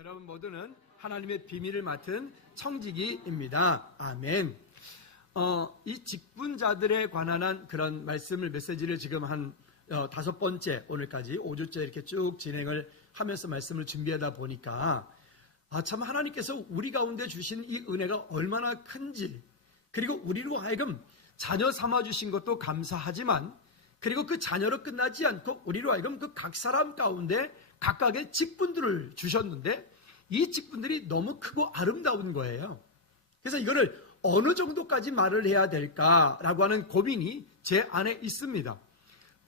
여러분 모두는 하나님의 비밀을 맡은 청지기입니다. 아멘. 이 직분자들에 관한 그런 말씀을 메시지를 지금 한 5번째 오늘까지 5주째 이렇게 쭉 진행을 하면서 말씀을 준비하다 보니까 참 하나님께서 우리 가운데 주신 이 은혜가 얼마나 큰지, 그리고 우리로 하여금 자녀 삼아 주신 것도 감사하지만, 그리고 그 자녀로 끝나지 않고 우리로 하여금 그 각 사람 가운데 각각의 직분들을 주셨는데 이 직분들이 너무 크고 아름다운 거예요. 그래서 이거를 어느 정도까지 말을 해야 될까라고 하는 고민이 제 안에 있습니다.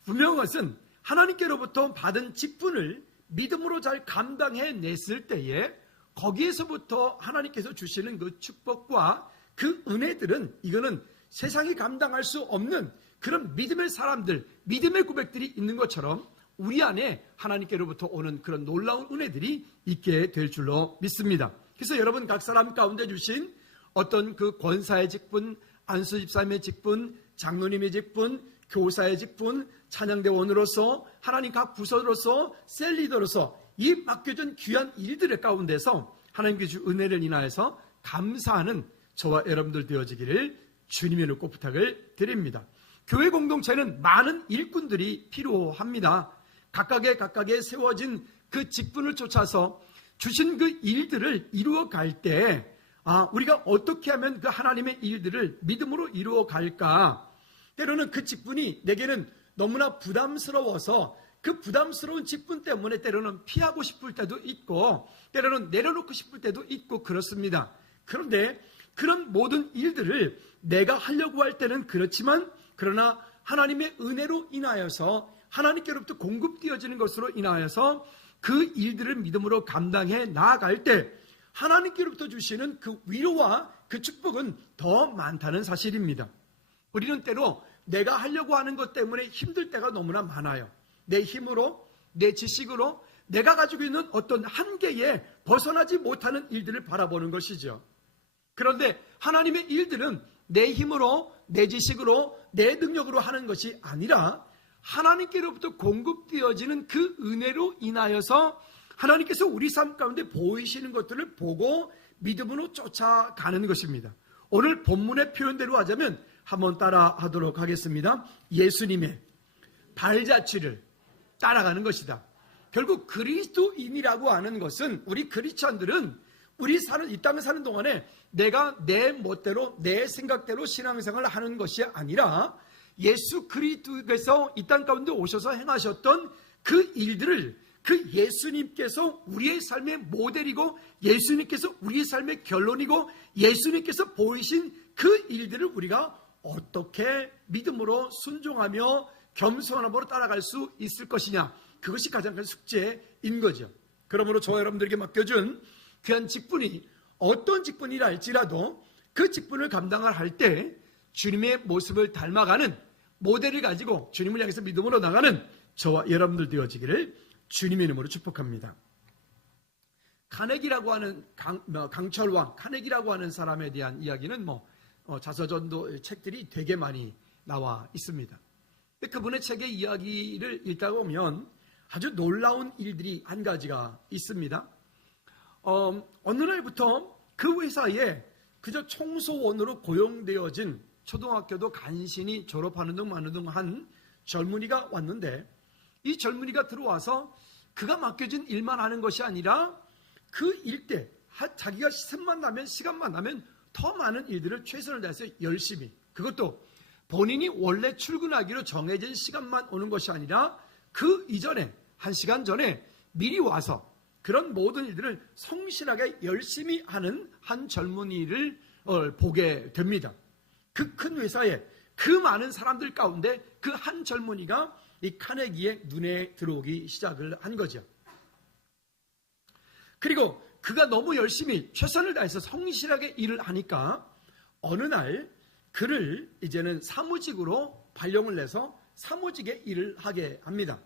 분명한 것은 하나님께로부터 받은 직분을 믿음으로 잘 감당해냈을 때에 거기에서부터 하나님께서 주시는 그 축복과 그 은혜들은, 이거는 세상이 감당할 수 없는 그런 믿음의 사람들, 믿음의 고백들이 있는 것처럼 우리 안에 하나님께로부터 오는 그런 놀라운 은혜들이 있게 될 줄로 믿습니다. 그래서 여러분 각 사람 가운데 주신 어떤 그 권사의 직분, 안수 집사님의 직분, 장로님의 직분, 교사의 직분, 찬양대원으로서, 하나님 각 부서로서, 셀리더로서 이 맡겨준 귀한 일들의 가운데서 하나님께 주 은혜를 인하여서 감사하는 저와 여러분들 되어지기를 주님의 이름으로 꼭 부탁을 드립니다. 교회 공동체는 많은 일꾼들이 필요합니다. 각각의 세워진 그 직분을 쫓아서 주신 그 일들을 이루어 갈 때 우리가 어떻게 하면 그 하나님의 일들을 믿음으로 이루어 갈까? 때로는 그 직분이 내게는 너무나 부담스러워서 그 부담스러운 직분 때문에 때로는 피하고 싶을 때도 있고, 때로는 내려놓고 싶을 때도 있고 그렇습니다. 그런데 그런 모든 일들을 내가 하려고 할 때는 그렇지만, 그러나 하나님의 은혜로 인하여서 하나님께로부터 공급되어지는 것으로 인하여서 그 일들을 믿음으로 감당해 나아갈 때 하나님께로부터 주시는 그 위로와 그 축복은 더 많다는 사실입니다. 우리는 때로 내가 하려고 하는 것 때문에 힘들 때가 너무나 많아요. 내 힘으로, 내 지식으로 내가 가지고 있는 어떤 한계에 벗어나지 못하는 일들을 바라보는 것이죠. 그런데 하나님의 일들은 내 힘으로, 내 지식으로, 내 능력으로 하는 것이 아니라 하나님께로부터 공급되어지는 그 은혜로 인하여서 하나님께서 우리 삶 가운데 보이시는 것들을 보고 믿음으로 쫓아가는 것입니다. 오늘 본문의 표현대로 하자면 한번 따라 하도록 하겠습니다. 예수님의 발자취를 따라가는 것이다. 결국 그리스도인이라고 하는 것은, 우리 크리스천들은 우리 이 땅에 사는 동안에 내가 내 멋대로, 내 생각대로 신앙생활을 하는 것이 아니라 예수 그리스도께서 이 땅 가운데 오셔서 행하셨던 그 일들을, 그 예수님께서 우리의 삶의 모델이고, 예수님께서 우리의 삶의 결론이고, 예수님께서 보이신 그 일들을 우리가 어떻게 믿음으로 순종하며 겸손함으로 따라갈 수 있을 것이냐, 그것이 가장 큰 숙제인 거죠. 그러므로 저와 여러분들에게 맡겨준 귀한 직분이 어떤 직분이라 할지라도 그 직분을 감당을 할 때 주님의 모습을 닮아가는 모델을 가지고 주님을 향해서 믿음으로 나가는 저와 여러분들 되어지기를 주님의 이름으로 축복합니다. 카네기라고 하는 강철왕 카네기라고 하는 사람에 대한 이야기는 자서전도 책들이 되게 많이 나와 있습니다. 근데 그분의 책의 이야기를 읽다 보면 아주 놀라운 일들이 한 가지가 있습니다. 어느 날부터 그 회사에 그저 청소원으로 고용되어진 초등학교도 간신히 졸업하는 등 마는 등 한 젊은이가 왔는데, 이 젊은이가 들어와서 그가 맡겨진 일만 하는 것이 아니라 그 일대 자기가 시간만 나면 더 많은 일들을 최선을 다해서 열심히, 그것도 본인이 원래 출근하기로 정해진 시간만 오는 것이 아니라 그 이전에 1시간 전에 미리 와서 그런 모든 일들을 성실하게 열심히 하는 한 젊은이를 보게 됩니다. 그 큰 회사에 그 많은 사람들 가운데 그 한 젊은이가 이 카네기의 눈에 들어오기 시작을 한 거죠. 그리고 그가 너무 열심히 최선을 다해서 성실하게 일을 하니까 어느 날 그를 이제는 사무직으로 발령을 내서 사무직에 일을 하게 합니다.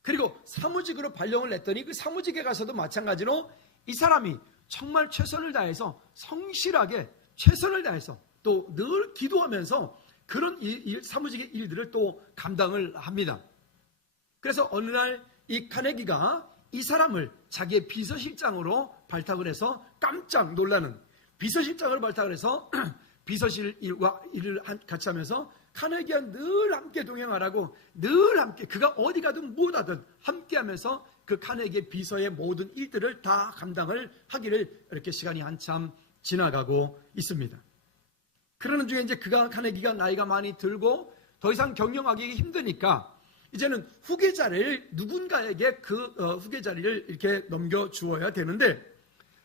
그리고 사무직으로 발령을 냈더니 그 사무직에 가서도 마찬가지로 이 사람이 정말 최선을 다해서 성실하게 최선을 다해서 또 늘 기도하면서 그런 사무직의 일들을 또 감당을 합니다. 그래서 어느 날 이 카네기가 이 사람을 자기의 비서실장으로 발탁을 해서 깜짝 놀라는, 비서실장을 발탁을 해서 비서실 일과 일을 같이 하면서 카네기와 늘 함께 동행하라고, 늘 함께, 그가 어디 가든 뭐하든 함께 하면서 그 카네기의 비서의 모든 일들을 다 감당을 하기를, 이렇게 시간이 한참 지나가고 있습니다. 그러는 중에 이제 카네기가 나이가 많이 들고 더 이상 경영하기 힘드니까 이제는 후계자를, 누군가에게 후계자리를 이렇게 넘겨주어야 되는데,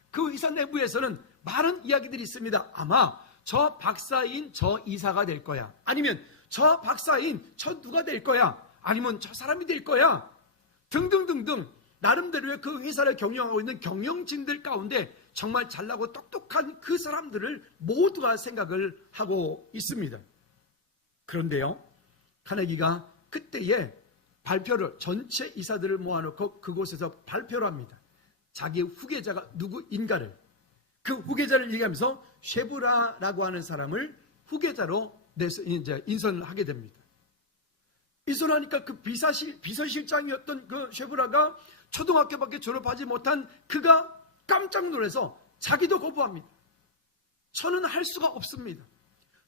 그 이사 내부에서는 많은 이야기들이 있습니다. 아마 저 박사인 저 이사가 될 거야, 아니면 저 박사인 저 누가 될 거야, 아니면 저 사람이 될 거야, 등등등등 나름대로의 그 회사를 경영하고 있는 경영진들 가운데 정말 잘나고 똑똑한 그 사람들을 모두가 생각을 하고 있습니다. 그런데요, 카네기가 그때에 발표를, 전체 이사들을 모아놓고 그곳에서 발표를 합니다. 자기 후계자가 누구인가를. 그 후계자를 얘기하면서 쉐브라라고 하는 사람을 후계자로 이제 인선을 하게 됩니다. 인선하니까 그 비서실장이었던 그 쉐브라가 초등학교밖에 졸업하지 못한 그가 깜짝 놀라서 자기도 거부합니다. 저는 할 수가 없습니다.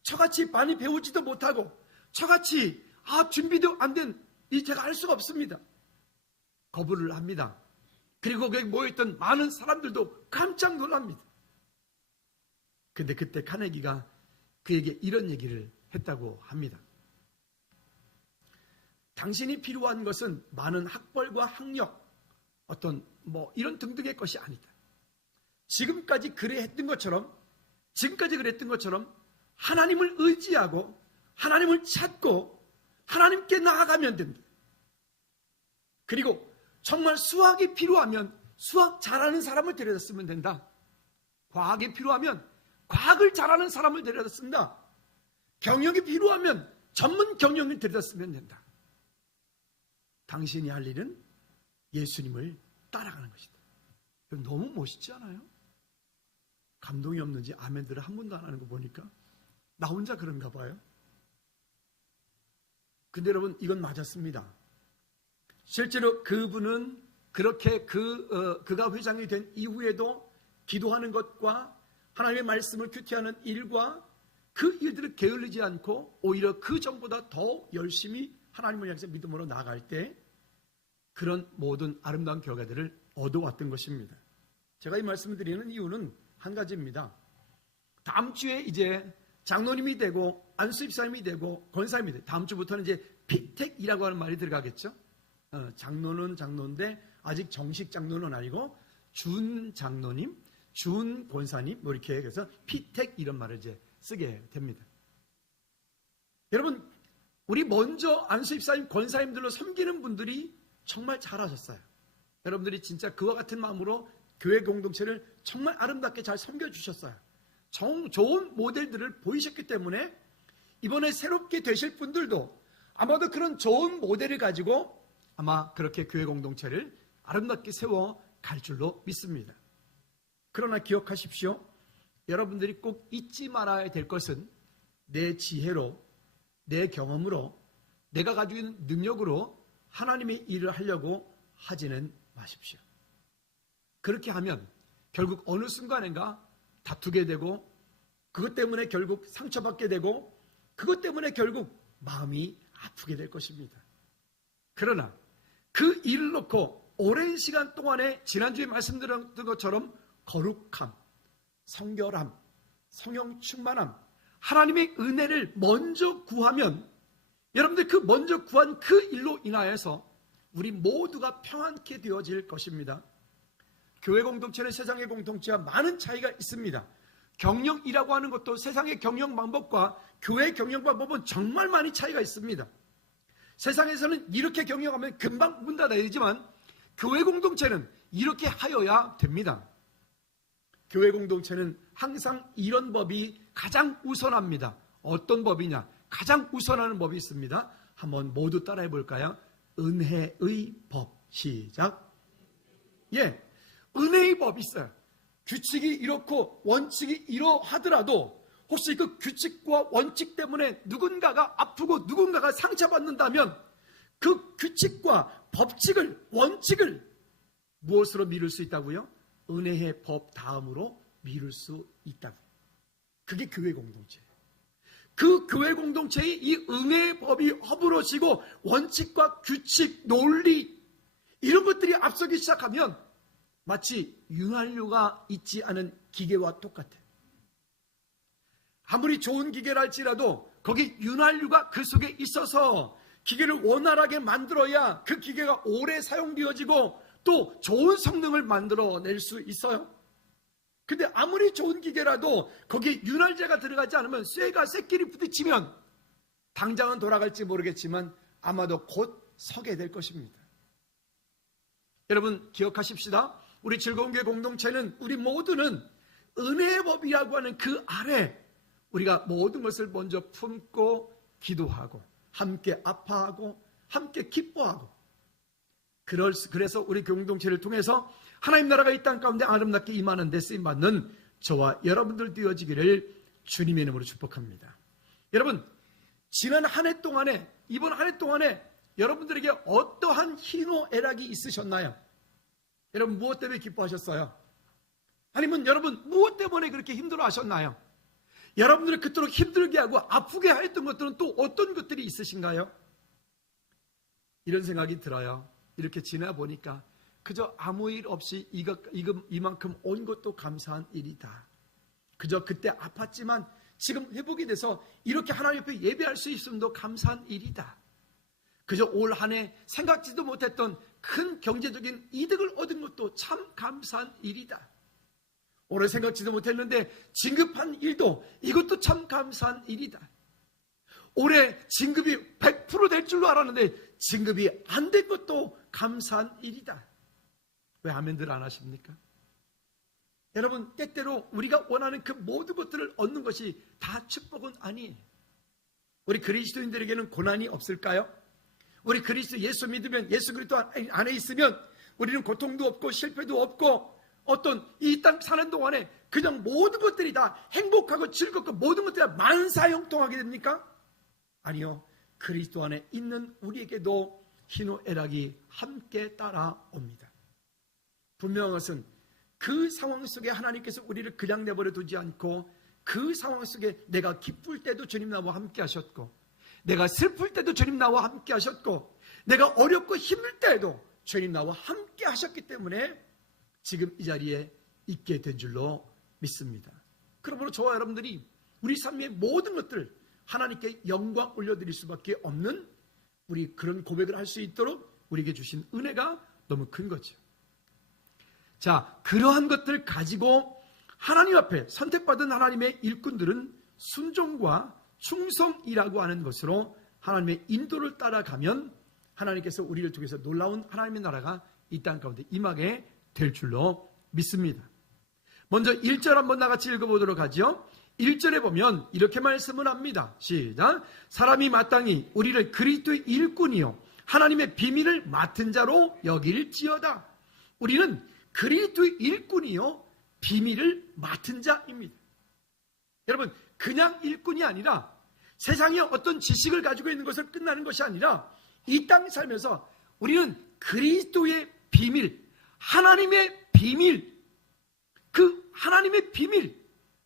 저같이 많이 배우지도 못하고 저같이 준비도 안 된 제가 할 수가 없습니다. 거부를 합니다. 그리고 거기 모여있던 많은 사람들도 깜짝 놀랍니다. 근데 그때 카네기가 그에게 이런 얘기를 했다고 합니다. 당신이 필요한 것은 많은 학벌과 학력, 어떤 이런 등등의 것이 아니다. 지금까지 그랬던 것처럼 하나님을 의지하고 하나님을 찾고 하나님께 나아가면 된다. 그리고 정말 수학이 필요하면 수학 잘하는 사람을 데려다 쓰면 된다. 과학이 필요하면 과학을 잘하는 사람을 데려다 쓴다. 경영이 필요하면 전문 경영을 데려다 쓰면 된다. 당신이 할 일은 예수님을 따라가는 것이다. 너무 멋있지 않아요? 감동이 없는지 아멘들을 한 번도 안 하는 거 보니까 나 혼자 그런가 봐요. 근데 여러분, 이건 맞았습니다. 실제로 그분은 그렇게 그가 회장이 된 이후에도 기도하는 것과 하나님의 말씀을 큐티하는 일과 그 일들을 게을리지 않고 오히려 그 전보다 더 열심히 하나님을 향해서 믿음으로 나아갈 때 그런 모든 아름다운 결과들을 얻어왔던 것입니다. 제가 이 말씀을 드리는 이유는 한 가지입니다. 다음 주에 이제 장로님이 되고 안수집사님이 되고 권사님이 되고, 다음 주부터는 이제 피택이라고 하는 말이 들어가겠죠. 장로는 장로인데 아직 정식 장로는 아니고 준 장로님, 준 권사님 이렇게 해서 피택 이런 말을 이제 쓰게 됩니다. 여러분, 우리 먼저 안수집사님, 권사님들로 섬기는 분들이 정말 잘하셨어요. 여러분들이 진짜 그와 같은 마음으로 교회 공동체를 정말 아름답게 잘 섬겨주셨어요. 좋은 모델들을 보이셨기 때문에 이번에 새롭게 되실 분들도 아마도 그런 좋은 모델을 가지고 아마 그렇게 교회 공동체를 아름답게 세워 갈 줄로 믿습니다. 그러나 기억하십시오. 여러분들이 꼭 잊지 말아야 될 것은 내 지혜로, 내 경험으로, 내가 가지고 있는 능력으로 하나님의 일을 하려고 하지는 마십시오. 그렇게 하면 결국 어느 순간인가 다투게 되고, 그것 때문에 결국 상처받게 되고, 그것 때문에 결국 마음이 아프게 될 것입니다. 그러나 그 일을 놓고 오랜 시간 동안에 지난주에 말씀드렸던 것처럼 거룩함, 성결함, 성령 충만함, 하나님의 은혜를 먼저 구하면 여러분들 그 먼저 구한 그 일로 인하여서 우리 모두가 평안케 되어질 것입니다. 교회 공동체는 세상의 공동체와 많은 차이가 있습니다. 경영이라고 하는 것도 세상의 경영 방법과 교회 경영 방법은 정말 많이 차이가 있습니다. 세상에서는 이렇게 경영하면 금방 문 닫아야 되지만 교회 공동체는 이렇게 하여야 됩니다. 교회 공동체는 항상 이런 법이 가장 우선합니다. 어떤 법이냐? 가장 우선하는 법이 있습니다. 한번 모두 따라해 볼까요? 은혜의 법. 시작. 은혜의 법이 있어요. 규칙이 이렇고 원칙이 이러하더라도 혹시 그 규칙과 원칙 때문에 누군가가 아프고 누군가가 상처받는다면 그 규칙과 법칙을, 원칙을 무엇으로 미룰 수 있다고요? 은혜의 법 다음으로 미룰 수 있다고. 그게 교회 공동체예요. 그 교회 공동체의 이 은혜의 법이 허물어지고 원칙과 규칙, 논리 이런 것들이 앞서기 시작하면 마치 윤활유가 있지 않은 기계와 똑같아요. 아무리 좋은 기계라 할지라도 거기 윤활유가 그 속에 있어서 기계를 원활하게 만들어야 그 기계가 오래 사용되어지고 또 좋은 성능을 만들어낼 수 있어요. 근데 아무리 좋은 기계라도 거기에 윤활제가 들어가지 않으면 쇠가 쇠끼리 부딪히면 당장은 돌아갈지 모르겠지만 아마도 곧 서게 될 것입니다. 여러분 기억하십시다. 우리 즐거운 교회 공동체는 우리 모두는 은혜의 법이라고 하는 그 아래 우리가 모든 것을 먼저 품고 기도하고 함께 아파하고 함께 기뻐하고 그래서 우리 공동체를 통해서 하나님 나라가 이 땅 가운데 아름답게 임하는 데 쓰임받는 저와 여러분들 되어지기를 주님의 이름으로 축복합니다. 여러분 지난 한 해 동안에 이번 한 해 동안에 여러분들에게 어떠한 희노애락이 있으셨나요? 여러분 무엇 때문에 기뻐하셨어요? 아니면 여러분 무엇 때문에 그렇게 힘들어하셨나요? 여러분들을 그토록 힘들게 하고 아프게 했던 것들은 또 어떤 것들이 있으신가요? 이런 생각이 들어요. 이렇게 지나 보니까 그저 아무 일 없이 이만큼 온 것도 감사한 일이다. 그저 그때 아팠지만 지금 회복이 돼서 이렇게 하나님 옆에 예배할 수 있음도 감사한 일이다. 그저 올 한 해 생각지도 못했던 큰 경제적인 이득을 얻은 것도 참 감사한 일이다. 올해 생각지도 못했는데 진급한 일도 이것도 참 감사한 일이다. 올해 진급이 100% 될 줄로 알았는데 진급이 안 된 것도 감사한 일이다. 왜 아멘들 안 하십니까? 여러분 때때로 우리가 원하는 그 모든 것들을 얻는 것이 다 축복은 아니에요. 우리 그리스도인들에게는 고난이 없을까요? 우리 그리스도 예수 믿으면 예수 그리스도 안에 있으면 우리는 고통도 없고 실패도 없고 어떤 이 땅 사는 동안에 그냥 모든 것들이 다 행복하고 즐겁고 모든 것들이 다 만사형통하게 됩니까? 아니요. 그리스도 안에 있는 우리에게도 희노애락이 함께 따라옵니다. 분명한 것은 그 상황 속에 하나님께서 우리를 그냥 내버려 두지 않고 그 상황 속에 내가 기쁠 때도 주님 나와 함께 하셨고 내가 슬플 때도 주님 나와 함께 하셨고 내가 어렵고 힘들 때에도 주님 나와 함께 하셨기 때문에 지금 이 자리에 있게 된 줄로 믿습니다. 그러므로 저와 여러분들이 우리 삶의 모든 것들을 하나님께 영광 올려드릴 수밖에 없는 우리 그런 고백을 할 수 있도록 우리에게 주신 은혜가 너무 큰 거죠. 자, 그러한 것들을 가지고 하나님 앞에 선택받은 하나님의 일꾼들은 순종과 충성이라고 하는 것으로 하나님의 인도를 따라가면 하나님께서 우리를 통해서 놀라운 하나님의 나라가 이 땅 가운데 임하게 될 줄로 믿습니다. 먼저 1절 한번 나같이 읽어보도록 하죠. 1절에 보면 이렇게 말씀을 합니다. 시작. 사람이 마땅히 우리를 그리스도의 일꾼이요 하나님의 비밀을 맡은 자로 여길지어다. 우리는 그리스도의 일꾼이요 비밀을 맡은 자입니다. 여러분 그냥 일꾼이 아니라 세상에 어떤 지식을 가지고 있는 것을 끝나는 것이 아니라 이 땅에 살면서 우리는 그리스도의 비밀, 하나님의 비밀, 그 하나님의 비밀,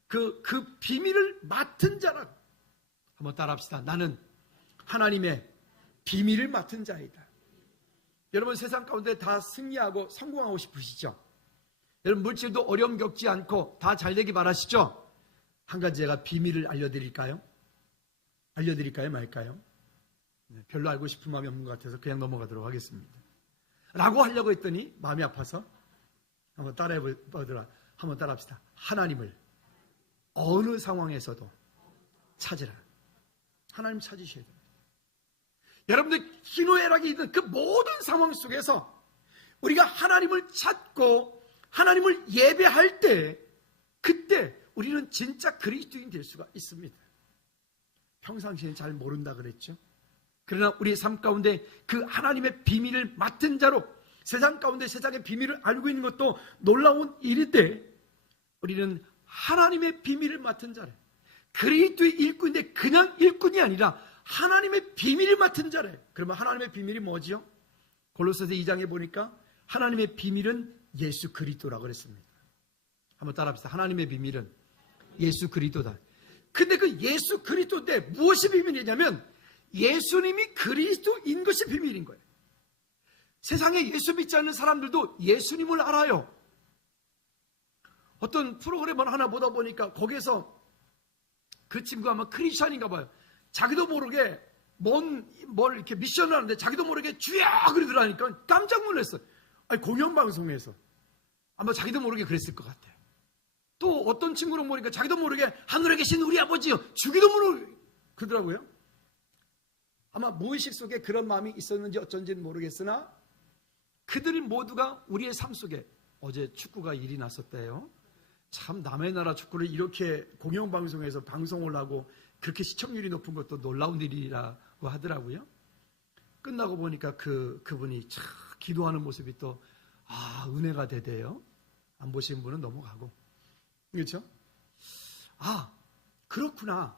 그 비밀을 맡은 자라고. 한번 따라합시다. 나는 하나님의 비밀을 맡은 자이다. 여러분 세상 가운데 다 승리하고 성공하고 싶으시죠? 여러분 물질도 어려움 겪지 않고 다 잘되기 바라시죠? 한 가지 제가 비밀을 알려드릴까요? 알려드릴까요? 말까요? 별로 알고 싶은 마음이 없는 것 같아서 그냥 넘어가도록 하겠습니다. 라고 하려고 했더니 마음이 아파서 한번 따라해보더라. 한번 따라합시다. 하나님을 어느 상황에서도 찾으라. 하나님 찾으셔야 됩니다. 여러분들 희노애락이 있는 그 모든 상황 속에서 우리가 하나님을 찾고 하나님을 예배할 때 그때 우리는 진짜 그리스도인 될 수가 있습니다. 평상시에는 잘 모른다 그랬죠. 그러나 우리의 삶 가운데 그 하나님의 비밀을 맡은 자로 세상 가운데 세상의 비밀을 알고 있는 것도 놀라운 일인데 우리는 하나님의 비밀을 맡은 자래. 그리스도의 일꾼인데 그냥 일꾼이 아니라 하나님의 비밀을 맡은 자래. 그러면 하나님의 비밀이 뭐지요? 골로새서 2장에 보니까 하나님의 비밀은 예수 그리스도라고 그랬습니다. 한번 따라합시다. 하나님의 비밀은 예수 그리스도다. 근데 그 예수 그리스도인데 무엇이 비밀이냐면 예수님이 그리스도인 것이 비밀인 거예요. 세상에 예수 믿지 않는 사람들도 예수님을 알아요. 어떤 프로그램을 하나 보다 보니까 거기에서 그 친구가 아마 크리스찬인가 봐요. 자기도 모르게 뭘 이렇게 미션을 하는데 자기도 모르게 주야 그러더라니까 깜짝 놀랐어요. 아니, 공영방송에서 아마 자기도 모르게 그랬을 것 같아요. 또 어떤 친구는 보니까 자기도 모르게 하늘에 계신 우리 아버지요 주기도 모르게 그러더라고요. 아마 무의식 속에 그런 마음이 있었는지 어쩐지는 모르겠으나 그들 모두가 우리의 삶 속에 어제 축구가 일이 났었대요. 참 남의 나라 축구를 이렇게 공영방송에서 방송을 하고 그렇게 시청률이 높은 것도 놀라운 일이라고 하더라고요. 끝나고 보니까 그분이 참 기도하는 모습이 또 은혜가 되대요. 안 보신 분은 넘어가고. 그렇죠? 그렇구나.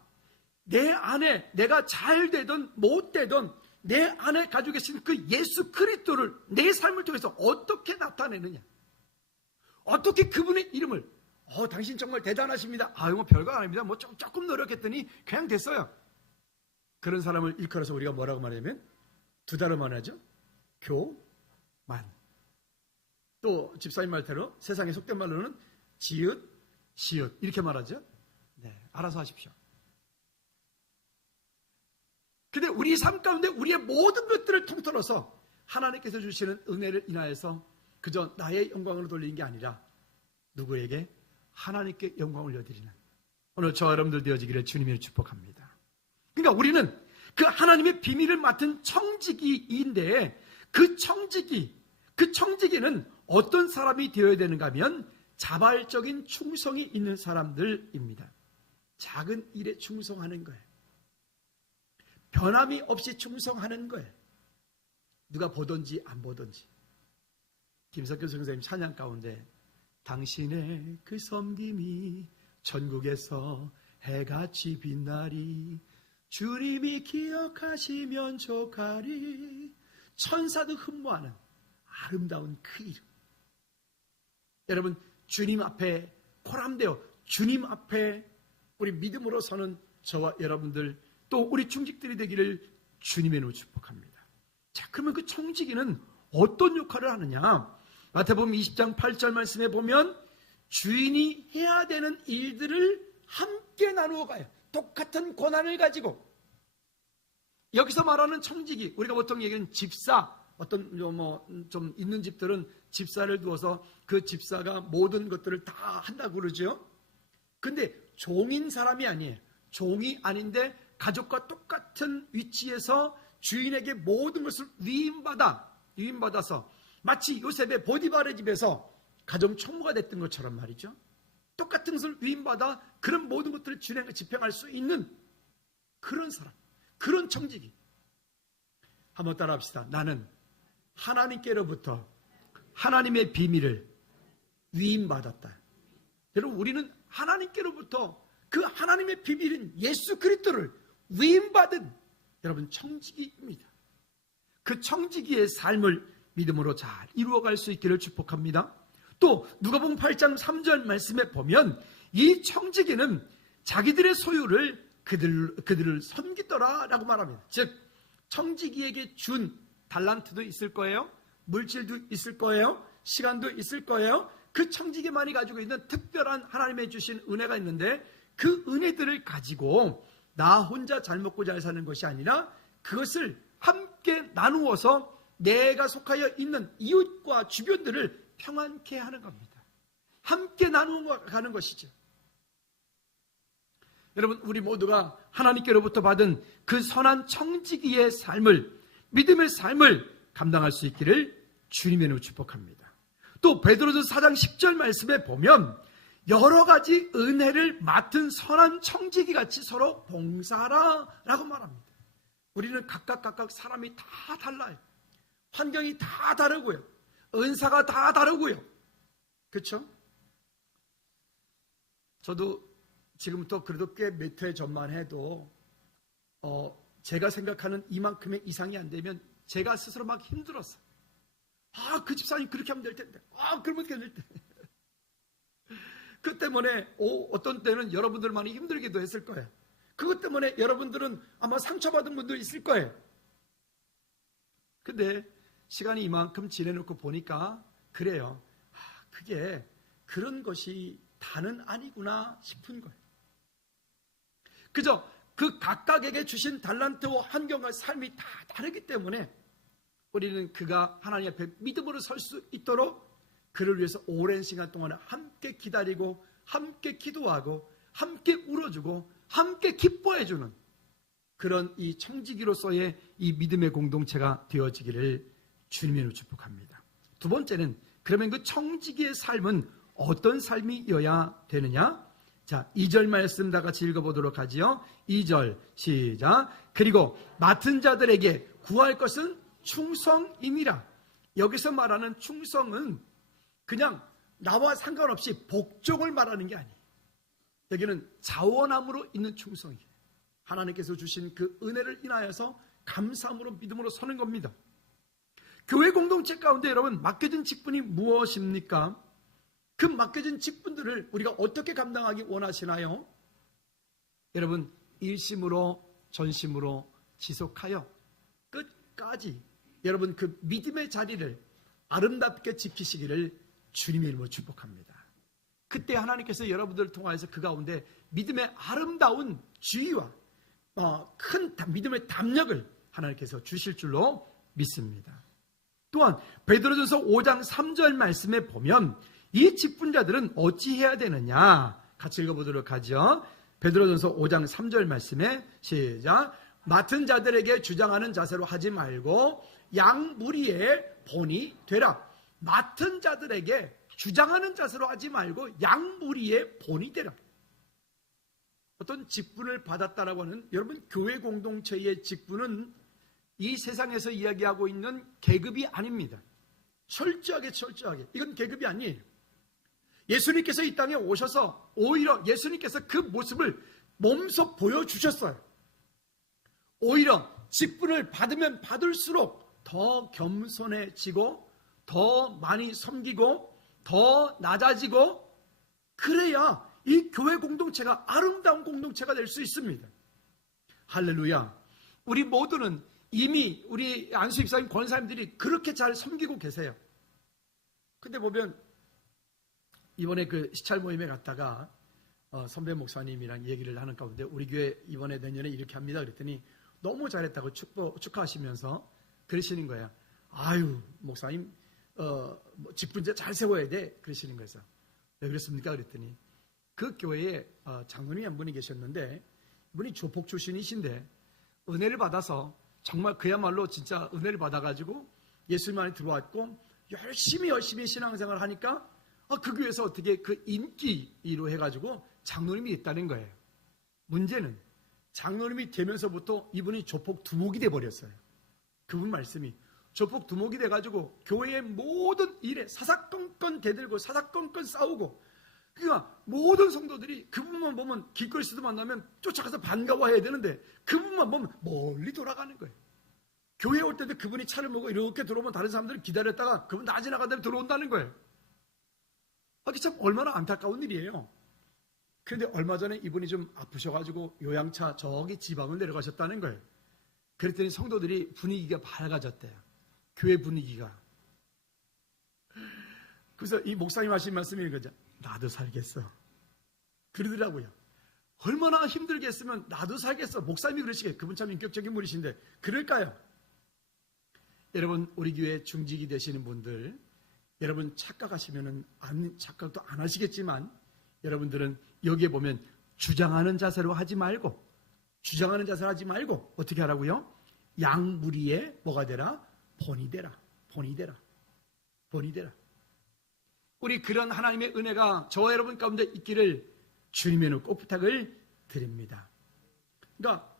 내 안에 내가 잘 되든 못 되든 내 안에 가지고 계신 그 예수 그리스도를 내 삶을 통해서 어떻게 나타내느냐. 어떻게 그분의 이름을 당신 정말 대단하십니다. 뭐 별거 아닙니다. 뭐 조금 노력했더니 그냥 됐어요. 그런 사람을 일컬어서 우리가 뭐라고 말하냐면 두 단어 말하죠. 교만. 또 집사님 말대로 세상에 속된 말로는 지읒, 시읒 이렇게 말하죠. 네, 알아서 하십시오. 근데 우리 삶 가운데 우리의 모든 것들을 통틀어서 하나님께서 주시는 은혜를 인하여서 그저 나의 영광으로 돌리는 게 아니라 누구에게? 하나님께 영광을 올려드리는 오늘 저와 여러분들 되어지기를 주님이 축복합니다. 그러니까 우리는 그 하나님의 비밀을 맡은 청지기인데 그 청지기는 어떤 사람이 되어야 되는가 하면 자발적인 충성이 있는 사람들입니다. 작은 일에 충성하는 거예요. 변함이 없이 충성하는 거예요. 누가 보든지 안 보든지. 김석규 선생님 찬양 가운데 당신의 그 섬김이 전국에서 해같이 빛나리 주님이 기억하시면 좋가리 천사도 흠모하는 아름다운 그 이름. 여러분 주님 앞에 코람되어 주님 앞에 우리 믿음으로 서는 저와 여러분들 또 우리 충직들이 되기를 주님의 이름으로 축복합니다. 자, 그러면 그 청지기는 어떤 역할을 하느냐? 마태복음 20장 8절 말씀에 보면 주인이 해야 되는 일들을 함께 나누어 가요. 똑같은 권한을 가지고. 여기서 말하는 청지기, 우리가 보통 얘기하는 집사, 어떤 좀 있는 집들은 집사를 두어서 그 집사가 모든 것들을 다 한다고 그러죠. 근데 종인 사람이 아니에요. 종이 아닌데 가족과 똑같은 위치에서 주인에게 모든 것을 위임받아서 마치 요셉의 보디발의 집에서 가정 총무가 됐던 것처럼 말이죠. 똑같은 것을 위임받아 그런 모든 것들을 집행할 수 있는 그런 사람, 그런 청지기. 한번 따라합시다. 나는 하나님께로부터 하나님의 비밀을 위임받았다. 여러분 우리는 하나님께로부터 그 하나님의 비밀인 예수 그리스도를 위임받은 여러분 청지기입니다. 그 청지기의 삶을 믿음으로 잘 이루어갈 수 있기를 축복합니다. 또 누가복음 8장 3절 말씀에 보면 이 청지기는 자기들의 소유를 그들을 섬기더라라고 말합니다. 즉 청지기에게 준 달란트도 있을 거예요. 물질도 있을 거예요. 시간도 있을 거예요. 그 청지기만이 가지고 있는 특별한 하나님의 주신 은혜가 있는데 그 은혜들을 가지고 나 혼자 잘 먹고 잘 사는 것이 아니라 그것을 함께 나누어서 내가 속하여 있는 이웃과 주변들을 평안케 하는 겁니다. 함께 나누어 가는 것이죠. 여러분 우리 모두가 하나님께로부터 받은 그 선한 청지기의 삶을 믿음의 삶을 감당할 수 있기를 주님의 이름으로 축복합니다. 또 베드로전서 4장 10절 말씀에 보면 여러 가지 은혜를 맡은 선한 청지기 같이 서로 봉사하라라고 말합니다. 우리는 각각 사람이 다 달라요. 환경이 다 다르고요. 은사가 다 다르고요. 그렇죠? 저도 지금부터 그래도 꽤 몇 회 전만 해도 제가 생각하는 이만큼의 이상이 안 되면 제가 스스로 막 힘들었어요. 그 집사님 그렇게 하면 될 텐데. 그러면 될 텐데. 그 때문에 어떤 때는 여러분들 많이 힘들기도 했을 거예요. 그것 때문에 여러분들은 아마 상처받은 분도 있을 거예요. 근데 시간이 이만큼 지내놓고 보니까 그래요. 그게 그런 것이 다는 아니구나 싶은 거예요. 그저 그 각각에게 주신 달란트와 환경과 삶이 다 다르기 때문에 우리는 그가 하나님 앞에 믿음으로 설 수 있도록 그를 위해서 오랜 시간 동안 함께 기다리고 함께 기도하고 함께 울어주고 함께 기뻐해주는 그런 이 청지기로서의 이 믿음의 공동체가 되어지기를 주님으로 축복합니다. 두 번째는 그러면 그 청지기의 삶은 어떤 삶이어야 되느냐? 자, 2절 말씀 다 같이 읽어보도록 하지요. 2절 시작. 그리고 맡은 자들에게 구할 것은 충성이니라. 여기서 말하는 충성은 그냥 나와 상관없이 복종을 말하는 게 아니에요. 여기는 자원함으로 있는 충성이에요. 하나님께서 주신 그 은혜를 인하여서 감사함으로 믿음으로 서는 겁니다. 교회 공동체 가운데 여러분 맡겨진 직분이 무엇입니까? 그 맡겨진 직분들을 우리가 어떻게 감당하기 원하시나요? 여러분 일심으로 전심으로 지속하여 끝까지 여러분 그 믿음의 자리를 아름답게 지키시기를 주님의 이름으로 축복합니다. 그때 하나님께서 여러분들을 통하여서 그 가운데 믿음의 아름다운 지위와 큰 믿음의 담력을 하나님께서 주실 줄로 믿습니다. 또한 베드로전서 5장 3절 말씀에 보면 이 직분자들은 어찌해야 되느냐 같이 읽어보도록 하죠. 베드로전서 5장 3절 말씀에 시작. 맡은 자들에게 주장하는 자세로 하지 말고 양무리의 본이 되라. 맡은 자들에게 주장하는 자세로 하지 말고 양무리의 본이 되라. 어떤 직분을 받았다라고 하는 여러분 교회 공동체의 직분은 이 세상에서 이야기하고 있는 계급이 아닙니다. 철저하게 이건 계급이 아니에요. 예수님께서 이 땅에 오셔서 오히려 예수님께서 그 모습을 몸소 보여주셨어요. 오히려 직분을 받으면 받을수록 더 겸손해지고 더 많이 섬기고 더 낮아지고 그래야 이 교회 공동체가 아름다운 공동체가 될 수 있습니다. 할렐루야. 우리 모두는 이미 우리 안수 집사님 권사님들이 그렇게 잘 섬기고 계세요. 근데 보면 이번에 그 시찰 모임에 갔다가 선배 목사님이랑 얘기를 하는 가운데 우리 교회 이번에 내년에 이렇게 합니다 그랬더니 너무 잘했다고 축하하시면서 그러시는 거예요. 아유 목사님 직분자 잘 세워야 돼 그러시는 거예요. 왜 그랬습니까 그랬더니 그 교회에 장로님이 한 분이 계셨는데 이분이 조폭 출신이신데 은혜를 받아서 정말 그야말로 진짜 은혜를 받아가지고 예수님 안에 들어왔고 열심히 신앙생활을 하니까 그 교회에서 어떻게 그 인기로 해가지고 장로님이 있다는 거예요. 문제는 장로님이 되면서부터 이분이 조폭 두목이 돼버렸어요. 그분 말씀이 조폭 두목이 돼가지고 교회의 모든 일에 사사건건 대들고 사사건건 싸우고 그러니까 모든 성도들이 그분만 보면 길거리에서도 만나면 쫓아가서 반가워해야 되는데 그분만 보면 멀리 돌아가는 거예요. 교회에 올 때도 그분이 차를 먹고 이렇게 들어오면 다른 사람들이 기다렸다가 그분 나 지나가다 들어온다는 거예요. 이게 참 얼마나 안타까운 일이에요. 그런데 얼마 전에 이분이 좀 아프셔가지고 요양차 저기 지방을 내려가셨다는 거예요. 그랬더니 성도들이 분위기가 밝아졌대요. 교회 분위기가. 그래서 이 목사님 하신 말씀이 이거죠. 나도 살겠어. 그러더라고요. 얼마나 힘들겠으면 나도 살겠어. 목사님이 그러시게 그분 참 인격적인 분이신데 그럴까요? 여러분 우리 교회 중직이 되시는 분들 여러분 착각하시면은 착각도 안 하시겠지만 여러분들은 여기에 보면 주장하는 자세로 하지 말고 어떻게 하라고요? 양무리에 뭐가 되라? 본이 되라. 우리 그런 하나님의 은혜가 저와 여러분 가운데 있기를 주님의 이름으로 꼭 부탁을 드립니다. 그러니까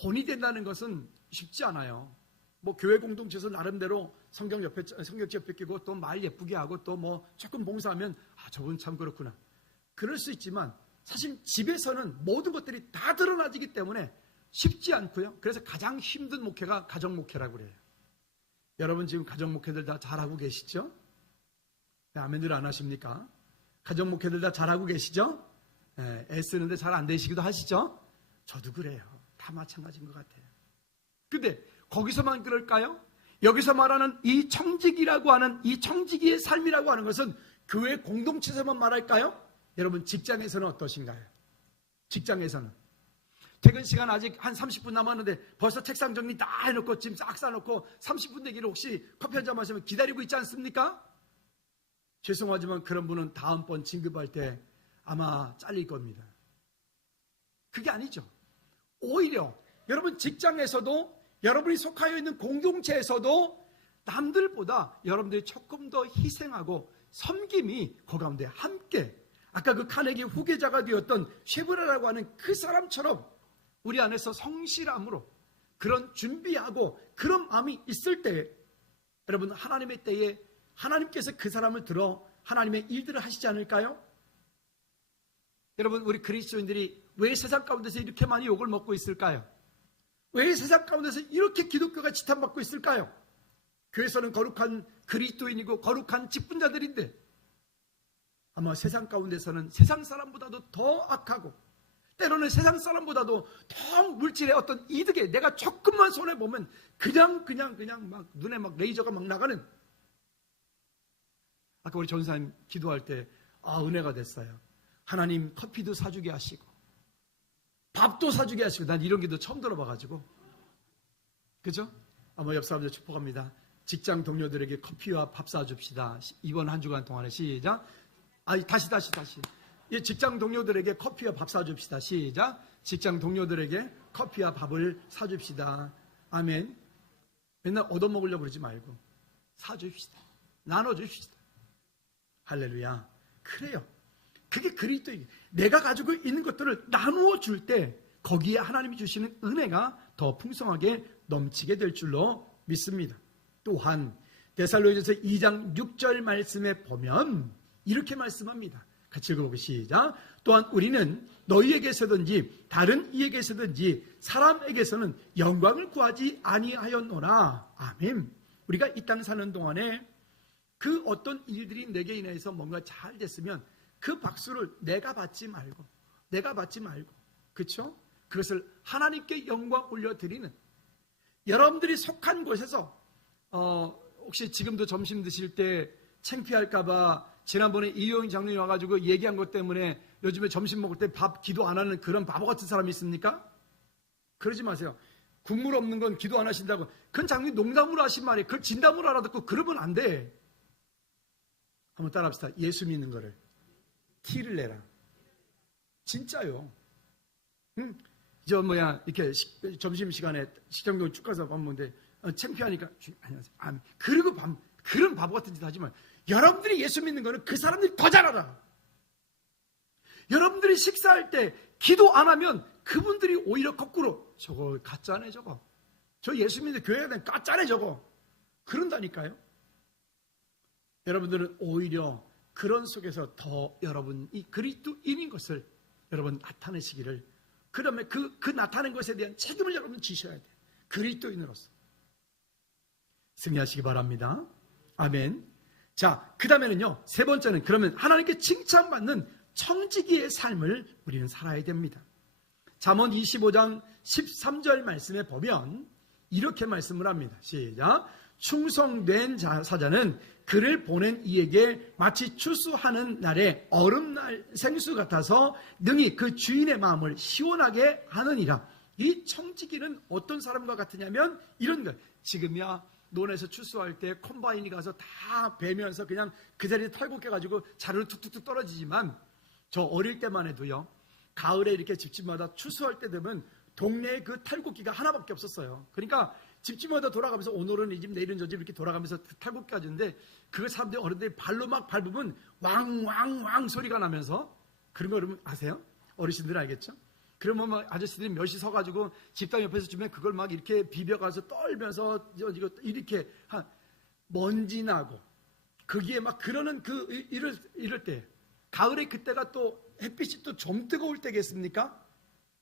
본이 된다는 것은 쉽지 않아요. 뭐 교회 공동체에서 나름대로 성경책 옆에 끼고 또 말 예쁘게 하고 또 뭐 조금 봉사하면 저분 참 그렇구나. 그럴 수 있지만 사실 집에서는 모든 것들이 다 드러나지기 때문에 쉽지 않고요. 그래서 가장 힘든 목회가 가정 목회라고 그래요. 여러분 지금 가정 목회들 다 잘하고 계시죠? 아멘들 안 하십니까? 가정 목회들 다 잘하고 계시죠? 애쓰는데 잘 안 되시기도 하시죠? 저도 그래요. 다 마찬가지인 것 같아요. 근데 거기서만 그럴까요? 여기서 말하는 이 청지기라고 하는 이 청지기의 삶이라고 하는 것은 교회 공동체에서만 말할까요? 여러분 직장에서는 어떠신가요? 직장에서는 퇴근 시간 아직 한 30분 남았는데 벌써 책상 정리 다 해놓고 짐 싹 싸놓고 30분 되기를 혹시 커피 한잔 마시면 기다리고 있지 않습니까? 죄송하지만 그런 분은 다음번 진급할 때 아마 잘릴 겁니다. 그게 아니죠. 오히려 여러분 직장에서도 여러분이 속하여 있는 공동체에서도 남들보다 여러분들이 조금 더 희생하고 섬김이 그 가운데 함께 아까 그 카네기 후계자가 되었던 쉐브라라고 하는 그 사람처럼 우리 안에서 성실함으로 그런 준비하고 그런 마음이 있을 때 여러분 하나님의 때에 하나님께서 그 사람을 들어 하나님의 일들을 하시지 않을까요? 여러분 우리 그리스도인들이 왜 세상 가운데서 이렇게 많이 욕을 먹고 있을까요? 왜 세상 가운데서 이렇게 기독교가 지탄받고 있을까요? 교회에서는 거룩한 그리스도인이고 거룩한 직분자들인데 아마 세상 가운데서는 세상 사람보다도 더 악하고 때로는 세상 사람보다도 더 물질의 어떤 이득에 내가 조금만 손해보면 그냥 막 눈에 막 레이저가 막 나가는 아까 우리 전사님 기도할 때 은혜가 됐어요. 하나님 커피도 사주게 하시고 밥도 사주게 하시고 난 이런 기도 처음 들어봐가지고 그죠? 옆 사람들 축복합니다. 직장 동료들에게 커피와 밥 사줍시다. 이번 한 주간 동안에 시작. 다시. 직장 동료들에게 커피와 밥 사줍시다. 시작. 직장 동료들에게 커피와 밥을 사줍시다. 아멘. 맨날 얻어먹으려고 그러지 말고 사줍시다. 나눠줍시다. 할렐루야. 그래요. 그게 그리스도예요. 내가 가지고 있는 것들을 나누어 줄 때 거기에 하나님이 주시는 은혜가 더 풍성하게 넘치게 될 줄로 믿습니다. 또한 데살로니가서 2장 6절 말씀에 보면 이렇게 말씀합니다. 같이 읽어보고 시작. 또한 우리는 너희에게서든지 다른 이에게서든지 사람에게서는 영광을 구하지 아니하였노라. 아멘. 우리가 이 땅 사는 동안에 그 어떤 일들이 내게 인해서 뭔가 잘 됐으면 그 박수를 내가 받지 말고 그렇죠? 그것을 하나님께 영광 올려드리는 여러분들이 속한 곳에서 혹시 지금도 점심 드실 때 창피할까봐 지난번에 이효영 장로님이 와가지고 얘기한 것 때문에 요즘에 점심 먹을 때 밥 기도 안 하는 그런 바보 같은 사람이 있습니까? 그러지 마세요. 국물 없는 건 기도 안 하신다고. 그건 장로님 농담으로 하신 말이에요. 그걸 진담으로 알아듣고 그러면 안 돼. 한번 따라합시다. 예수 믿는 거를 티를 내라. 진짜요. 이렇게 점심시간에 식정동 쭉 가서 밥 먹는데 창피하니까 안녕하세요. 아멘. 그리고 그런 바보 같은 짓 하지 마. 여러분들이 예수 믿는 거는 그 사람들이 더 잘 알아. 여러분들이 식사할 때 기도 안 하면 그분들이 오히려 거꾸로 저거 가짜네 저거. 저 예수 믿는 교회가 된 가짜네 저거. 그런다니까요. 여러분들은 오히려 그런 속에서 더 여러분이 그리스도인인 것을 여러분 나타내시기를 그러면 그 나타낸 것에 대한 책임을 여러분 지셔야 돼요. 그리스도인으로서 승리하시기 바랍니다. 아멘. 자, 그 다음에는요, 세 번째는 그러면 하나님께 칭찬받는 청지기의 삶을 우리는 살아야 됩니다. 잠언 25장 13절 말씀에 보면 이렇게 말씀을 합니다. 시작. 충성된 사자는 그를 보낸 이에게 마치 추수하는 날에 얼음날 생수 같아서 능히 그 주인의 마음을 시원하게 하느니라. 이 청지기는 어떤 사람과 같으냐면 이런 거예요. 지금이야 논에서 추수할 때 콤바인이 가서 다 베면서 그냥 그 자리에 털고 깨가지고 자루로 툭툭툭 떨어지지만 저 어릴 때만 해도요, 가을에 이렇게 집집마다 추수할 때 되면 동네에 그 탈곡기가 하나밖에 없었어요. 그러니까 집집마다 돌아가면서 오늘은 이 집 내일은 저 집 이렇게 돌아가면서 탈곡기 가지는데 그걸 사람들이 어른들이 발로 막 밟으면 왕왕왕 소리가 나면서 그런 거 여러분 아세요? 어르신들 알겠죠? 그러면 막 아저씨들이 몇이 서가지고 집당 옆에서 주면 그걸 막 이렇게 비벼가서 떨면서 이거 이렇게 먼지 나고 거기에 막 그러는 이럴 때 가을에 그때가 또 햇빛이 또 좀 뜨거울 때겠습니까?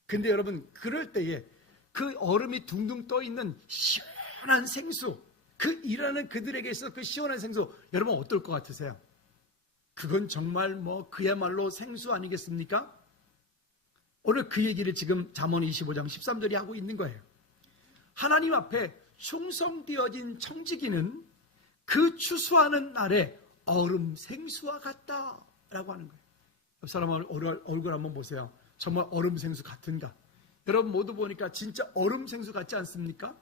근데 여러분 그럴 때에 그 얼음이 둥둥 떠 있는 시원한 생수 그 일하는 그들에게 있어 그 시원한 생수, 여러분 어떨 것 같으세요? 그건 정말 그야말로 생수 아니겠습니까? 오늘 그 얘기를 지금 잠언 25장 13절이 하고 있는 거예요. 하나님 앞에 충성되어진 청지기는 그 추수하는 날에 얼음 생수와 같다라고 하는 거예요. 옆 사람 얼굴 한번 보세요. 정말 얼음 생수 같은가? 여러분 모두 보니까 진짜 얼음 생수 같지 않습니까?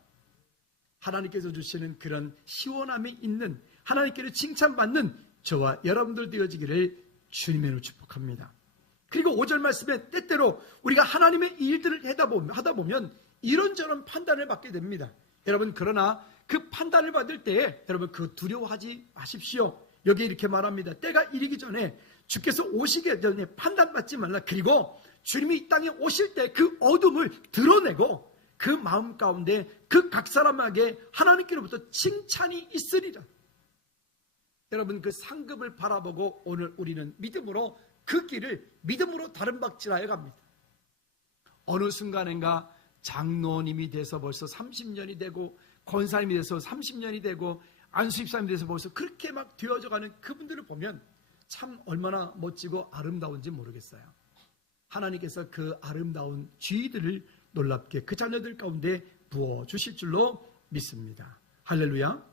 하나님께서 주시는 그런 시원함이 있는, 하나님께로 칭찬받는 저와 여러분들 되어지기를 주님으로 축복합니다. 그리고 5절 말씀에 때때로 우리가 하나님의 일들을 하다 보면 이런저런 판단을 받게 됩니다. 여러분 그러나 그 판단을 받을 때에 여러분 그 두려워하지 마십시오. 여기 이렇게 말합니다. 때가 이르기 전에 주께서 오시기 전에 판단받지 말라. 그리고 주님이 이 땅에 오실 때 그 어둠을 드러내고 그 마음 가운데 그 각 사람에게 하나님께로부터 칭찬이 있으리라. 여러분 그 상급을 바라보고 오늘 우리는 믿음으로 그 길을 믿음으로 다름박질하여 갑니다. 어느 순간인가 장로님이 돼서 벌써 30년이 되고 권사님이 돼서 30년이 되고 안수집사님이 돼서 벌써 그렇게 막 되어져가는 그분들을 보면 참 얼마나 멋지고 아름다운지 모르겠어요. 하나님께서 그 아름다운 쥐들을 놀랍게 그 자녀들 가운데 부어주실 줄로 믿습니다. 할렐루야.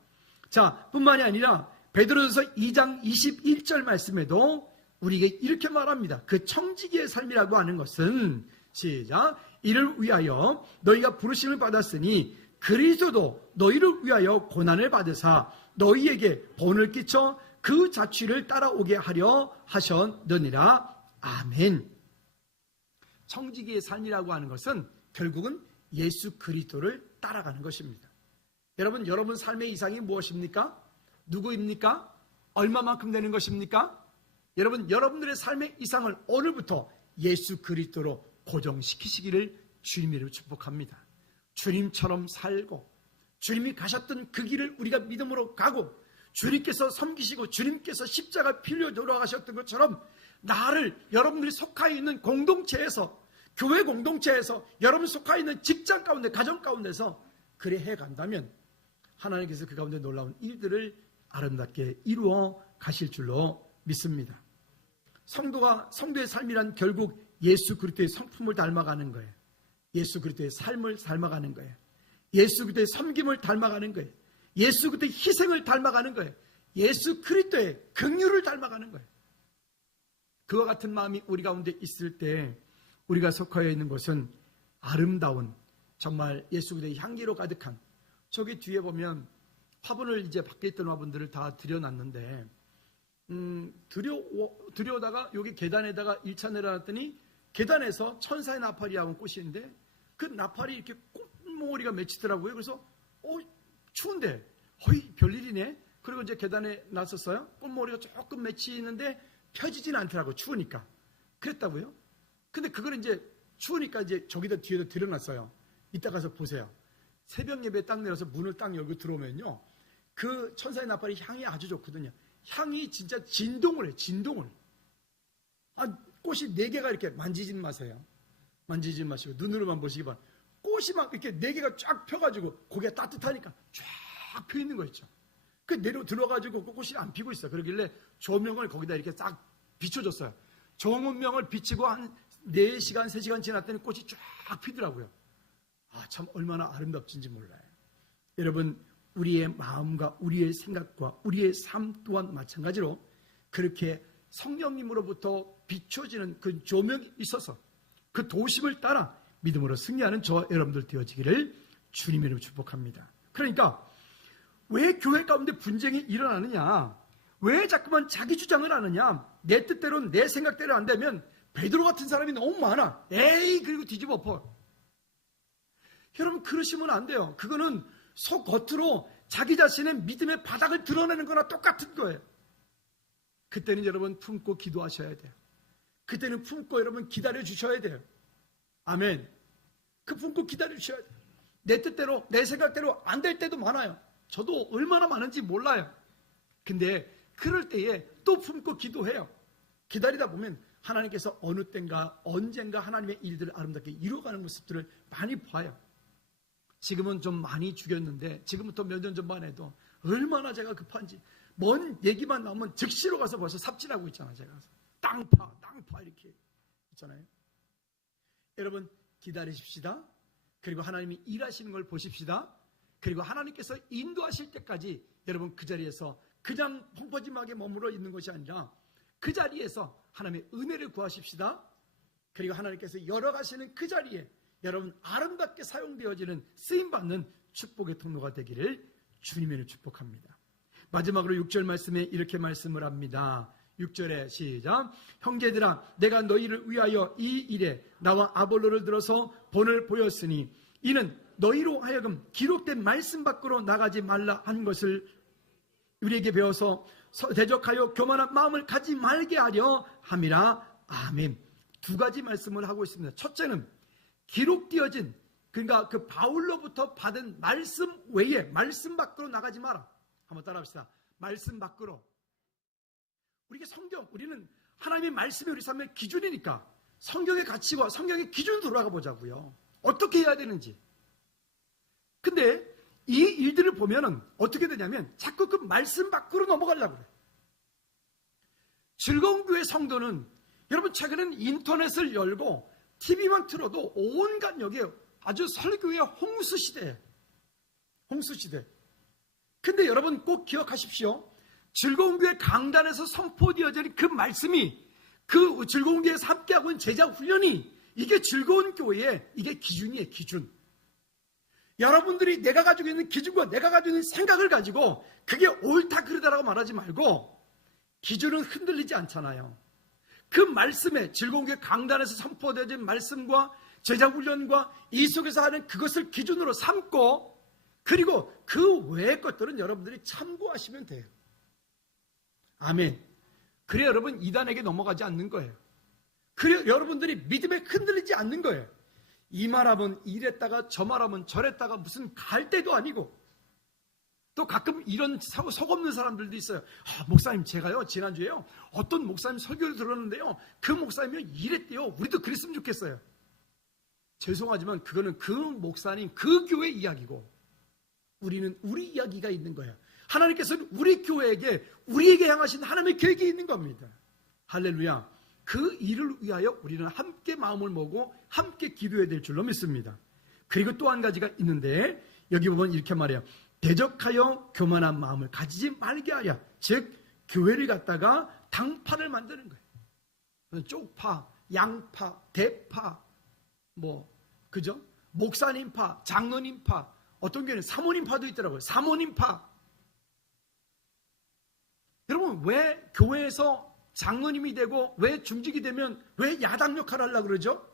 자, 뿐만이 아니라 베드로전서 2장 21절 말씀에도 우리에게 이렇게 말합니다. 그 청지기의 삶이라고 하는 것은 시작, 이를 위하여 너희가 부르심을 받았으니 그리스도도 너희를 위하여 고난을 받으사 너희에게 본을 끼쳐 그 자취를 따라오게 하려 하셨느니라. 아멘. 청지기의 삶이라고 하는 것은 결국은 예수 그리스도를 따라가는 것입니다. 여러분 삶의 이상이 무엇입니까? 누구입니까? 얼마만큼 되는 것입니까? 여러분들의 삶의 이상을 오늘부터 예수 그리스도로 고정시키시기를 주님으로 축복합니다. 주님처럼 살고 주님이 가셨던 그 길을 우리가 믿음으로 가고 주님께서 섬기시고 주님께서 십자가 필요 돌아가셨던 것처럼 나를 여러분들이 속하여 있는 공동체에서, 교회 공동체에서, 여러분 속하여 있는 직장 가운데, 가정 가운데서 그래 해간다면 하나님께서 그 가운데 놀라운 일들을 아름답게 이루어 가실 줄로 믿습니다. 성도의 삶이란 결국 예수 그리스도의 성품을 닮아가는 거예요. 예수 그리스도의 삶을 닮아가는 거예요. 예수 그리스도의 섬김을 닮아가는 거예요. 예수 그리스도의 희생을 닮아가는 거예요. 예수 그리스도의 긍휼을 닮아가는 거예요. 그와 같은 마음이 우리 가운데 있을 때 우리가 속하여 있는 곳은 아름다운, 정말 예수 그리스도의 향기로 가득한, 저기 뒤에 보면 화분을 이제 밖에 있던 화분들을 다 들여놨는데 들여오다가 여기 계단에다가 1차 내려놨더니 계단에서 천사의 나팔이라고 꽃이 있는데 그 나팔이 이렇게 꽃몽오리가 맺히더라고요. 그래서 추운데 별일이네. 그리고 이제 계단에 놨었어요. 꽃몽오리가 조금 맺히는데 펴지진 않더라고요. 추우니까. 그랬다고요. 근데 그걸 이제 추우니까 이제 저기다 뒤에다 들여놨어요. 이따 가서 보세요. 새벽 예배에 딱 내려서 문을 딱 열고 들어오면요, 그 천사의 나팔이 향이 아주 좋거든요. 향이 진짜 진동을 해요. 진동을. 꽃이 4개가 이렇게 만지지 마세요. 만지지 마시고 눈으로만 보시기 바랍니다. 꽃이 막 이렇게 4개가 쫙 펴가지고 고개가 따뜻하니까 쫙 펴 있는 거 있죠. 그 내려 들어가지고 그 꽃이 안 피고 있어. 그러길래 조명을 거기다 이렇게 싹 비춰줬어요. 조명을 비치고 한 4시간, 3시간 지났더니 꽃이 쫙 피더라고요. 참 얼마나 아름답진지 몰라요. 여러분, 우리의 마음과 우리의 생각과 우리의 삶 또한 마찬가지로 그렇게 성령님으로부터 비춰지는 그 조명이 있어서 그 도심을 따라 믿음으로 승리하는 저와 여러분들 되어지기를 주님으로 축복합니다. 그러니까 왜 교회 가운데 분쟁이 일어나느냐, 왜 자꾸만 자기 주장을 하느냐, 내 뜻대로 내 생각대로 안 되면 베드로 같은 사람이 너무 많아. 그리고 뒤집어 엎어. 여러분 그러시면 안 돼요. 그거는 속 겉으로 자기 자신의 믿음의 바닥을 드러내는 거나 똑같은 거예요. 그때는 여러분 품고 기도하셔야 돼요. 그때는 품고 여러분 기다려 주셔야 돼요. 아멘. 그 품고 기다려 주셔야 돼요. 내 뜻대로 내 생각대로 안 될 때도 많아요. 저도 얼마나 많은지 몰라요. 근데 그럴 때에 또 품고 기도해요. 기다리다 보면 하나님께서 어느 때인가 언젠가 하나님의 일들을 아름답게 이루어가는 모습들을 많이 봐요. 지금은 좀 많이 죽였는데 지금부터 몇 년 전만 해도 얼마나 제가 급한지 먼 얘기만 나오면 즉시로 가서 벌써 삽질하고 있잖아요. 제가 땅파 이렇게 있잖아요. 여러분 기다리십시다. 그리고 하나님이 일하시는 걸 보십시다. 그리고 하나님께서 인도하실 때까지 여러분 그 자리에서 그냥 펑퍼짐하게 머물러 있는 것이 아니라 그 자리에서 하나님의 은혜를 구하십시다. 그리고 하나님께서 열어가시는 그 자리에 여러분 아름답게 사용되어지는 쓰임받는 축복의 통로가 되기를 주님의 축복합니다. 마지막으로 6절 말씀에 이렇게 말씀을 합니다. 6절에 시작. 형제들아 내가 너희를 위하여 이 일에 나와 아볼로를 들어서 본을 보였으니 이는 너희로 하여금 기록된 말씀 밖으로 나가지 말라 한 것을 우리에게 배워서 대적하여 교만한 마음을 가지 말게 하려 함이라. 아멘. 두 가지 말씀을 하고 있습니다. 첫째는 기록되어진 그러니까 그 바울로부터 받은 말씀 외에 말씀 밖으로 나가지 마라. 한번 따라합시다. 말씀 밖으로. 우리가 우리는 하나님의 말씀이 우리 삶의 기준이니까 성경의 가치와 성경의 기준으로 돌아가 보자고요. 어떻게 해야 되는지. 근데 이 일들을 보면은 어떻게 되냐면 자꾸 그 말씀 밖으로 넘어가려고 그래요. 즐거운 교회 성도는 여러분 최근엔 인터넷을 열고 TV만 틀어도 온갖 여기에 아주 설교의 홍수시대예요. 홍수시대. 근데 여러분 꼭 기억하십시오. 즐거운 교회 강단에서 선포되어진 그 말씀이 그 즐거운 교회에서 함께하고 있는 제자 훈련이 이게 즐거운 교회의 이게 기준이에요. 기준. 여러분들이 내가 가지고 있는 기준과 내가 가지고 있는 생각을 가지고 그게 옳다 그르다라고 말하지 말고 기준은 흔들리지 않잖아요. 그 말씀에 즐거운 교회 강단에서 선포되어진 말씀과 제자 훈련과 이 속에서 하는 그것을 기준으로 삼고 그리고 그 외의 것들은 여러분들이 참고하시면 돼요. 아멘. 그래 여러분 이단에게 넘어가지 않는 거예요. 그래 여러분들이 믿음에 흔들리지 않는 거예요. 이 말하면 이랬다가 저 말하면 저랬다가 무슨 갈 때도 아니고 또 가끔 이런 속없는 사람들도 있어요. 목사님 제가요 지난주에요 어떤 목사님 설교를 들었는데요 그 목사님이 이랬대요. 우리도 그랬으면 좋겠어요. 죄송하지만 그거는 그 목사님 그 교회 이야기고 우리는 우리 이야기가 있는 거예요. 하나님께서는 우리 교회에게 우리에게 향하신 하나님의 계획이 있는 겁니다. 할렐루야. 그 일을 위하여 우리는 함께 마음을 모으고 함께 기도해야 될 줄로 믿습니다. 그리고 또 한 가지가 있는데 여기 보면 이렇게 말해요. 대적하여 교만한 마음을 가지지 말게 하여 즉 교회를 갖다가 당파를 만드는 거예요. 쪽파, 양파, 대파 그죠? 목사님파, 장로님파 어떤 교회는 사모님파도 있더라고요. 사모님파. 여러분 왜 교회에서 장로님이 되고 왜 중직이 되면 왜 야당 역할을 하려고 그러죠?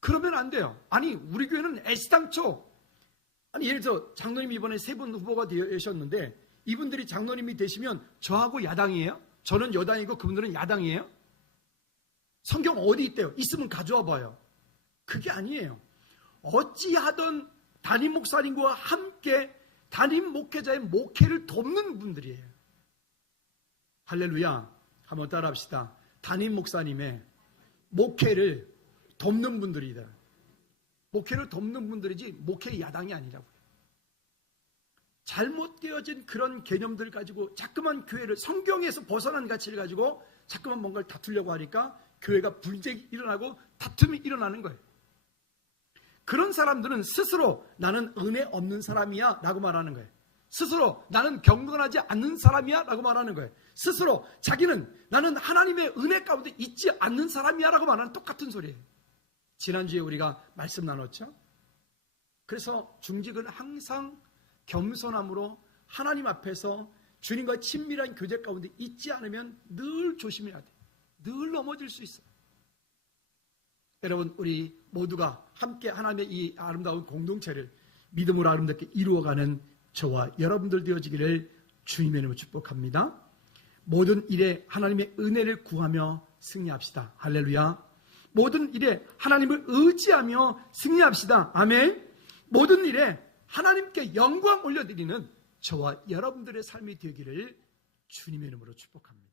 그러면 안 돼요. 아니 우리 교회는 애시당초 예를 들어 장로님이 이번에 3분 후보가 되셨는데 이분들이 장로님이 되시면 저하고 야당이에요? 저는 여당이고 그분들은 야당이에요? 성경 어디 있대요? 있으면 가져와 봐요. 그게 아니에요. 어찌하던 담임 목사님과 함께 담임 목회자의 목회를 돕는 분들이에요. 할렐루야. 한번 따라합시다. 담임 목사님의 목회를 돕는 분들이다. 목회를 돕는 분들이지 목회의 야당이 아니라고요. 잘못되어진 그런 개념들 가지고 자꾸만 교회를 성경에서 벗어난 가치를 가지고 자꾸만 뭔가를 다투려고 하니까 교회가 분쟁이 일어나고 다툼이 일어나는 거예요. 그런 사람들은 스스로 나는 은혜 없는 사람이야 라고 말하는 거예요. 스스로 나는 경건하지 않는 사람이야 라고 말하는 거예요. 스스로 자기는 나는 하나님의 은혜 가운데 있지 않는 사람이야 라고 말하는 똑같은 소리예요. 지난주에 우리가 말씀 나눴죠. 그래서 중직은 항상 겸손함으로 하나님 앞에서 주님과 친밀한 교제 가운데 있지 않으면 늘 조심해야 돼요. 늘 넘어질 수 있어요. 여러분 우리 모두가 함께 하나님의 이 아름다운 공동체를 믿음으로 아름답게 이루어가는 저와 여러분들 되어지기를 주님의 이름으로 축복합니다. 모든 일에 하나님의 은혜를 구하며 승리합시다. 할렐루야. 모든 일에 하나님을 의지하며 승리합시다. 아멘. 모든 일에 하나님께 영광 올려드리는 저와 여러분들의 삶이 되기를 주님의 이름으로 축복합니다.